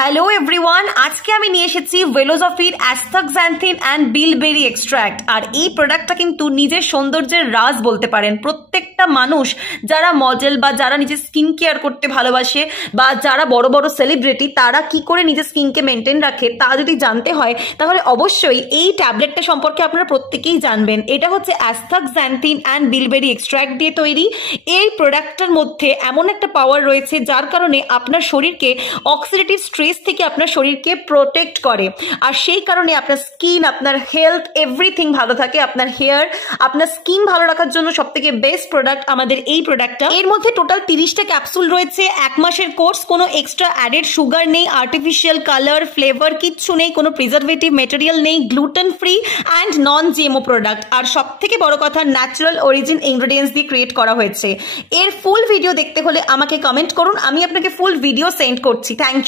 Hello everyone, আজকে আমি নিয়ে এসেছি ভেলোজফির অ্যাস্থাক্সান্থিন অ্যান্ড বিলবেরি এক্সট্র্যাক্ট। আর এই প্রোডাক্টটা কিন্তু নিজের সৌন্দর্যের রাজ বলতে পারেন। প্রত্যেকটা মানুষ যারা মডেল বা যারা নিজের স্কিন কেয়ার করতে ভালোবাসে বা যারা বড় বড় সেলিব্রিটি তারা কি করে নিজের স্কিনকে মেনটেন রাখে তা যদি জানতে হয় তাহলে অবশ্যই এই ট্যাবলেটটা সম্পর্কে আপনারা প্রত্যেকেই জানবেন। এটা হচ্ছে অ্যাস্থাক্সান্থিন অ্যান্ড বিলবেরি এক্সট্র্যাক্ট দিয়ে তৈরি। এই প্রোডাক্টটার মধ্যে এমন একটা পাওয়ার রয়েছে যার কারণে আপনার শরীরকে অক্সিডেটিভ স্ট্রেস থেকে আপনার শরীরকে প্রোটেক্ট করে, আর সেই কারণে আপনার স্কিন, আপনার হেলথ, এভরিথিং ভালো থাকে। আপনার হেয়ার, আপনার স্কিন ভালো রাখার জন্য সব থেকে বেস্ট প্রোডাক্ট আমাদের এই প্রোডাক্টটা। এর মধ্যে টোটাল 30টা ক্যাপসুল রয়েছে, 1 মাসের কোর্স, কোনো এক্সট্রা অ্যাডেড সুগার নেই, আর্টিফিশিয়াল কালার, ফ্লেভার কিচ্ছু নেই, কোনো প্রিজারভেটিভ মেটেরিয়াল নেই, gluten free and non GMO product. আর সব থেকে বড় কথা, ন্যাচারাল অরিজিন ইনগ্রেডিয়েন্টস দিয়ে ক্রিয়েট করা হয়েছে। এর ফুল ভিডিও দেখতে হলে আমাকে কমেন্ট করুন, আমি আপনাকে ফুল ভিডিও সেন্ড করছি। Thank you.